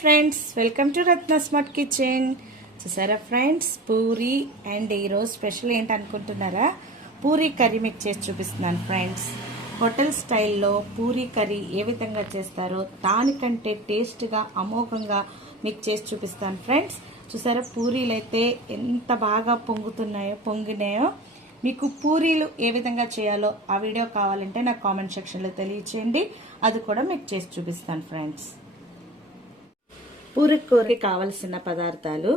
Friends, welcome to Ratna smart kitchen. చూసారా friends, puri and ఈరోజు special ఏంటి అనుకుంటున్నారా? పూరి కర్రీ మీకు చేసి చూపిస్తున్నాను ఫ్రెండ్స్. హోటల్ స్టైల్లో పూరి కర్రీ ఏ విధంగా చేస్తారో దానికంటే టేస్ట్గా అమోఘంగా మీకు చేసి చూపిస్తాను ఫ్రెండ్స్. చూసారా, పూరీలు అయితే ఎంత బాగా పొంగినాయో. మీకు పూరీలు ఏ విధంగా చేయాలో ఆ వీడియో కావాలంటే నాకు కామెంట్ సెక్షన్లో తెలియచేయండి. అది కూడా మీకు చేసి చూపిస్తాను ఫ్రెండ్స్. పూరి కూరకి కావలసిన పదార్థాలు: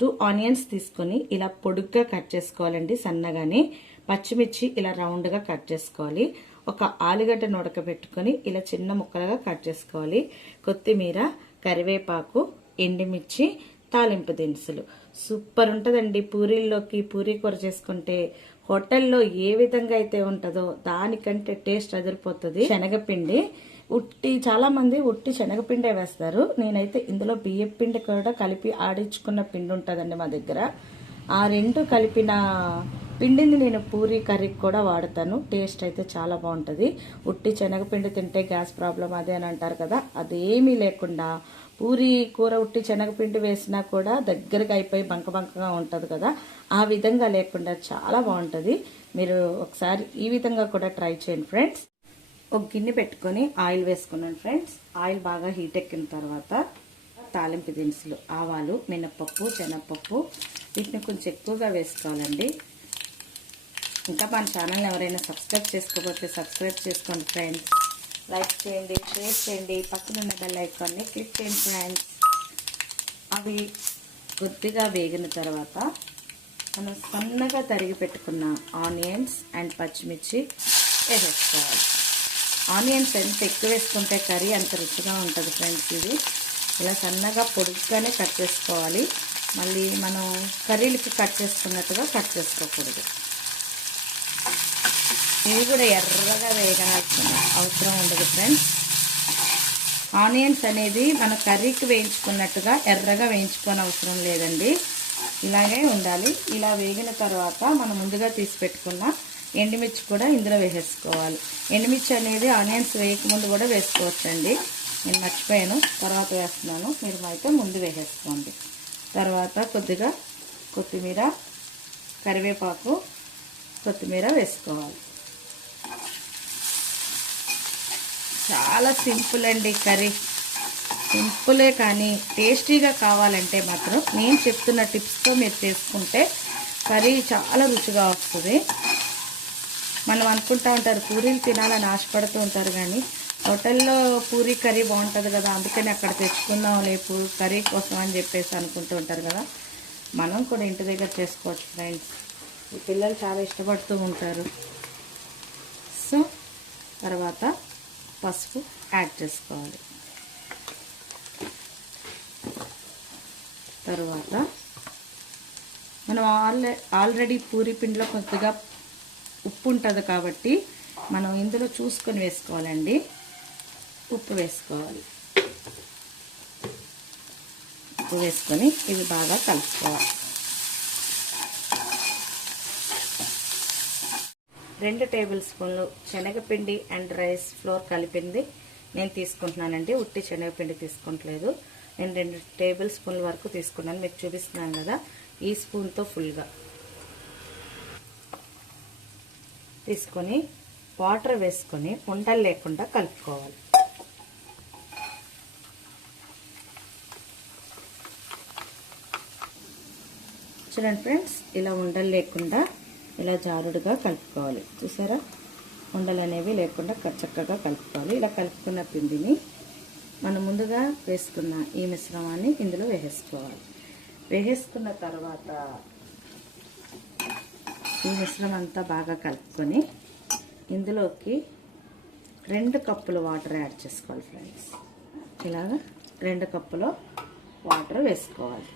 2 ఆనియన్స్ తీసుకొని ఇలా పొడుగ్గా కట్ చేసుకోవాలండి, సన్నగాని. పచ్చిమిర్చి ఇలా రౌండ్గా కట్ చేసుకోవాలి. ఒక ఆలుగడ్డను ఉడకబెట్టుకొని ఇలా చిన్న ముక్కలుగా కట్ చేసుకోవాలి. కొత్తిమీర, కరివేపాకు, ఎండుమిర్చి, తాలింపు దినుసులు. సూపర్ ఉంటుందండి పూరీల్లోకి. పూరీ కూర చేసుకుంటే హోటల్లో ఏ విధంగా అయితే ఉంటుందో దానికంటే టేస్ట్ అదిరిపోతుంది. శనగపిండి చాలా మంది ఉట్టి శనగపిండే వేస్తారు. నేనైతే ఇందులో బియ్యం పిండి కూడా కలిపి ఆడించుకున్న పిండి ఉంటుందండి మా దగ్గర. ఆ రెండు కలిపిన పిండిని నేను పూరీ కర్రీకి కూడా వాడతాను. టేస్ట్ అయితే చాలా బాగుంటుంది. ఉట్టి శనగపిండి తింటే గ్యాస్ ప్రాబ్లం అదే అని అంటారు కదా, అదేమీ లేకుండా పూరీ కూర ఉట్టి శనగపిండి వేసినా కూడా దగ్గరగా అయిపోయి బంకగా ఉంటుంది కదా, ఆ విధంగా లేకుండా చాలా బాగుంటుంది. మీరు ఒకసారి ఈ విధంగా కూడా ట్రై చేయండి ఫ్రెండ్స్. ఒక గిన్నె పెట్టుకొని ఆయిల్ వేసుకున్నాను ఫ్రెండ్స్. ఆయిల్ బాగా హీట్ ఎక్కిన తర్వాత తాలింపు దినుసులు, ఆవాలు, మినపప్పు, శనగపప్పు వీటిని కొంచెం ఎక్కువగా వేసుకోవాలండి. ఇంకా మన ఛానల్ని ఎవరైనా సబ్స్క్రైబ్ చేసుకోకపోతే సబ్స్క్రైబ్ చేసుకోండి ఫ్రెండ్స్. లైక్ చేయండి, షేర్ చేయండి, పక్కనున్న బెల్ ఐకాన్ని క్లిక్ చేయండి ఫ్రెండ్స్. అవి కొద్దిగా వేగిన తర్వాత మనం సన్నగా తరిగి పెట్టుకున్న ఆనియన్స్ అండ్ పచ్చిమిర్చి వేసేసుకోవాలి. ఆనియన్స్ ఎంత ఎక్కువ వేసుకుంటే కర్రీ అంత రుచిగా ఉంటుంది ఫ్రెండ్స్. ఇది ఇలా సన్నగా పొడుగ్గానే కట్ చేసుకోవాలి. మళ్ళీ మనం కర్రీలకి కట్ చేసుకున్నట్టుగా కట్ చేసుకోకూడదు. ఇవి కూడా ఎర్రగా వేయగలసిన అవసరం ఉండదు ఫ్రెండ్స్. ఆనియన్స్ అనేది మన కర్రీకి వేయించుకున్నట్టుగా ఎర్రగా వేయించుకోని అవసరం లేదండి, ఇలాగే ఉండాలి. ఇలా వేగిన తర్వాత మనం ముందుగా తీసి పెట్టుకున్న ఎండుమిర్చి కూడా ఇందులో వేసేసుకోవాలి. ఎండుమిర్చి అనేది ఆనియన్స్ వేయకముందు కూడా వేసుకోవచ్చండి. నేను మర్చిపోయాను, తర్వాత వేస్తున్నాను. మీరు అయితే ముందు వేసేసుకోండి. తర్వాత కొద్దిగా కొత్తిమీర, కరివేపాకు, కొత్తిమీర వేసుకోవాలి. చాలా సింపుల్ అండి కర్రీ. సింపులే కానీ టేస్టీగా కావాలంటే మాత్రం నేను చెప్తున్న టిప్స్తో మీరు చేసుకుంటే కర్రీ చాలా రుచిగా వస్తుంది. మనం అనుకుంటూ ఉంటారు పూరీలు తినాలని ఆశపడుతూ ఉంటారు, కానీ హోటల్లో పూరీ కర్రీ బాగుంటుంది కదా, అందుకని అక్కడ తెచ్చుకుందాం లేపు కర్రీ కోసం అని చెప్పేసి అనుకుంటూ ఉంటారు కదా. మనం కూడా ఇంటి దగ్గర చేసుకోవచ్చు ఫ్రెండ్స్. ఈ పిల్లలు చాలా ఇష్టపడుతూ ఉంటారు. సో తర్వాత పసుపు యాడ్ చేసుకోవాలి. తర్వాత మనం ఆల్రెడీ పూరీ పిండిలో కొద్దిగా ఉప్పు ఉంటుంది కాబట్టి మనం ఇందులో చూసుకొని వేసుకోవాలండి. ఉప్పు వేసుకోవాలి. ఉప్పు వేసుకొని ఇవి బాగా కలుపుకోవాలి. 2 టేబుల్ స్పూన్లు శనగపిండి అండ్ రైస్ ఫ్లోర్ కలిపింది నేను తీసుకుంటున్నానండి. ఉట్టి శనగపిండి తీసుకుంటలేదు. నేను 2 టేబుల్ స్పూన్ల వరకు తీసుకున్నాను. మీకు చూపిస్తున్నాను కదా, ఈ స్పూన్తో ఫుల్గా తీసుకొని వాటర్ వేసుకొని ఉండలు లేకుండా కలుపుకోవాలి. చూడండి ఫ్రెండ్స్, ఇలా ఉండలు లేకుండా ఇలా జారుడుగా కలుపుకోవాలి. చూసారా, ఉండలు అనేవి లేకుండా చక్కగా కలుపుకోవాలి. ఇలా కలుపుకున్న పిండిని మనం ముందుగా వేసుకున్న ఈ మిశ్రమాన్ని ఇందులో వేసేసుకోవాలి. వేసేసుకున్న తర్వాత ఈ మిశ్రమం అంతా బాగా కలుపుకొని ఇందులోకి 2 కప్పుల వాటర్ యాడ్ చేసుకోవాలి ఫ్రెండ్స్. ఇలాగా 2 కప్పుల వాటర్ వేసుకోవాలి.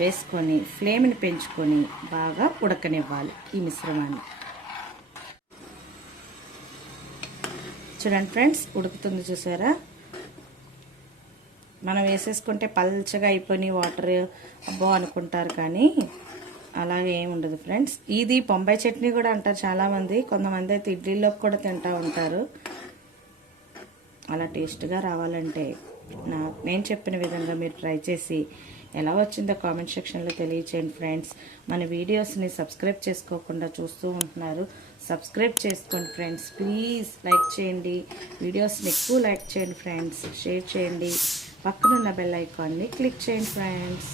వేసుకొని ఫ్లేమ్ని పెంచుకొని బాగా ఉడకనివ్వాలి ఈ మిశ్రమాన్ని. చూడండి ఫ్రెండ్స్, ఉడుకుతుంది చూసారా. మనం వేసేసుకుంటే పల్చగా అయిపోయి వాటర్ అబ్బో అనుకుంటారు, కానీ అలాగే ఏమి ఉండదు ఫ్రెండ్స్. ఇది బొంబాయి చట్నీ కూడా అంటారు చాలామంది. కొంతమంది అయితే ఇడ్లీలోకి కూడా తింటూ ఉంటారు. అలా టేస్ట్గా రావాలంటే నేను చెప్పిన విధంగా మీరు ట్రై చేసి ఎలా వచ్చిందో కామెంట్ సెక్షన్లో తెలియచేయండి ఫ్రెండ్స్. మన వీడియోస్ని సబ్స్క్రైబ్ చేసుకోకుండా చూస్తూ ఉంటున్నారు, సబ్స్క్రైబ్ చేసుకోండి ఫ్రెండ్స్. ప్లీజ్ లైక్ చేయండి, వీడియోస్ని ఎక్కువ లైక్ చేయండి ఫ్రెండ్స్, షేర్ చేయండి, పక్కనున్న బెల్ ఐకాన్ని క్లిక్ చేయండి ఫ్రెండ్స్.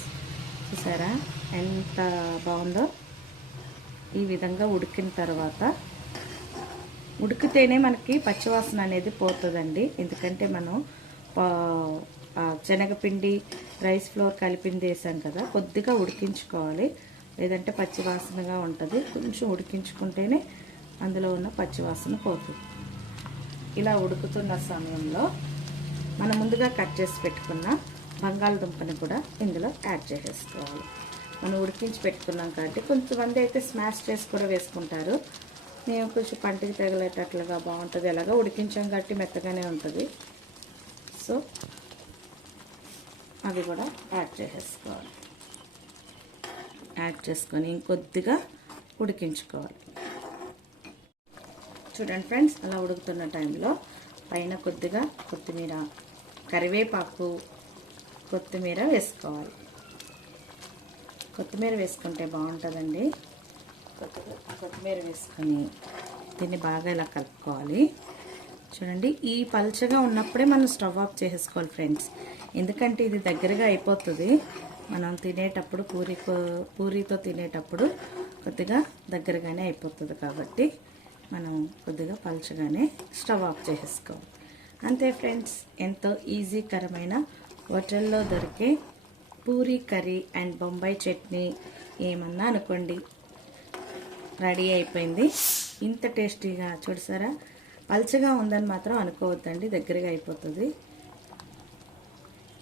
చూసారా ఎంత బాగుందో. ఈ విధంగా ఉడికిన తర్వాత, ఉడికితేనే మనకి పచ్చివాసన అనేది పోతుందండి. ఎందుకంటే మనం శనగపిండి రైస్ ఫ్లోర్ కలిపింది వేసాం కదా, కొద్దిగా ఉడికించుకోవాలి, లేదంటే పచ్చివాసనగా ఉంటుంది. కొంచెం ఉడికించుకుంటేనే అందులో ఉన్న పచ్చివాసన పోతుంది. ఇలా ఉడుకుతున్న సమయంలో మనం ముందుగా కట్ చేసి పెట్టుకున్న బంగాళదుంపని కూడా ఇందులో యాడ్ చేసేసుకోవాలి. మనం ఉడికించి పెట్టుకున్నాం కాబట్టి కొంతమంది అయితే స్మాష్ చేసి కూడా వేసుకుంటారు. మేము కొంచెం పంటికి తగిలేటట్లుగా బాగుంటుంది. ఎలాగో ఉడికించాం కాబట్టి మెత్తగానే ఉంటుంది. సో అవి కూడా యాడ్ చేసేసుకోవాలి. యాడ్ చేసుకొని ఇంకొద్దిగా ఉడికించుకోవాలి. చూడండి ఫ్రెండ్స్, అలా ఉడుకుతున్న టైంలో పైన కొద్దిగా కొత్తిమీర, కరివేపాకు, కొత్తిమీర వేసుకోవాలి. కొత్తిమీర వేసుకుంటే బాగుంటుందండి. కొత్తిమీర వేసుకొని దీన్ని బాగా ఇలా కలుపుకోవాలి. చూడండి, ఈ పల్చగా ఉన్నప్పుడే మనం స్టవ్ ఆఫ్ చేసేసుకోవాలి ఫ్రెండ్స్. ఎందుకంటే ఇది దగ్గరగా అయిపోతుంది. మనం తినేటప్పుడు పూరీతో తినేటప్పుడు కొద్దిగా దగ్గరగానే అయిపోతుంది కాబట్టి మనం కొద్దిగా పల్చగానే స్టవ్ ఆఫ్ చేసేసుకోవాలి. అంతే ఫ్రెండ్స్, ఎంతో ఈజీకరమైన హోటల్లో దొరికే పూరీ కర్రీ అండ్ బొంబాయి చట్నీ ఏమన్నా అనుకోండి, రెడీ అయిపోయింది. ఇంత టేస్టీగా చూసారా. పల్చగా ఉందని మాత్రం అనుకోవద్దండి, దగ్గరగా అయిపోతుంది.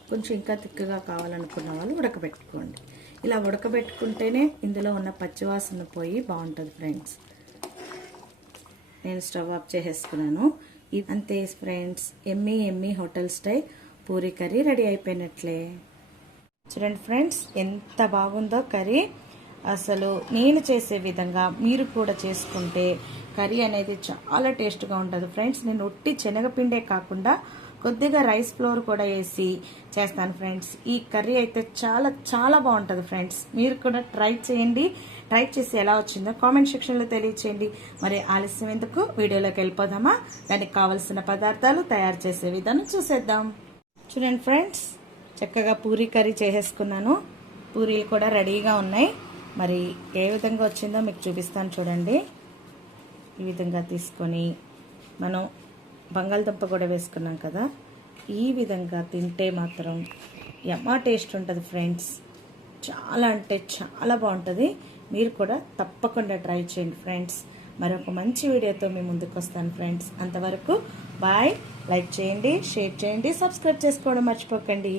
కొంచెం ఇంకా తిక్కగా కావాలనుకున్న వాళ్ళు ఉడకబెట్టుకోండి. ఇలా ఉడకబెట్టుకుంటేనే ఇందులో ఉన్న పచ్చివాసన పోయి బాగుంటుంది ఫ్రెండ్స్. నేను స్టవ్ ఆఫ్ చేసేసుకున్నాను. అంతే ఫ్రెండ్స్, ఎమ్మీ hotel style puri curry ready అయిపోయినట్లే. చూడండి ఫ్రెండ్స్, ఎంత బాగుందో కర్రీ. అసలు నేను చేసే విధంగా మీరు కూడా చేసుకుంటే కర్రీ అనేది చాలా టేస్ట్గా ఉంటుంది ఫ్రెండ్స్. నేను ఒట్టి శనగపిండే కాకుండా కొద్దిగా రైస్ ఫ్లోర్ కూడా వేసి చేస్తాను ఫ్రెండ్స్. ఈ కర్రీ అయితే చాలా చాలా బాగుంటుంది ఫ్రెండ్స్. మీరు కూడా ట్రై చేయండి. ట్రై చేసి ఎలా వచ్చిందో కామెంట్ సెక్షన్లో తెలియచేయండి. మరి ఆలస్యం ఎందుకు, వీడియోలోకి వెళ్ళిపోదామా? దానికి కావలసిన పదార్థాలు, తయారు చేసే విధానం చూసేద్దాం. చూడండి ఫ్రెండ్స్, చక్కగా పూరీ కర్రీ చేసేసుకున్నాను. పూరీలు కూడా రెడీగా ఉన్నాయి. మరి ఏ విధంగా వచ్చిందో మీకు చూపిస్తాను చూడండి. ఈ విధంగా తీసుకొని మనం బంగాళదుంప కూడా వేసుకున్నాం కదా, ఈ విధంగా తింటే మాత్రం యమ్మా టేస్ట్ ఉంటుంది ఫ్రెండ్స్. చాలా అంటే చాలా బాగుంటుంది. మీరు కూడా తప్పకుండా ట్రై చేయండి ఫ్రెండ్స్. మరొక మంచి వీడియోతో మీ ముందుకు వస్తాను ఫ్రెండ్స్. అంతవరకు బాయ్. లైక్ చేయండి, షేర్ చేయండి, సబ్స్క్రైబ్ చేసుకోవడం మర్చిపోకండి.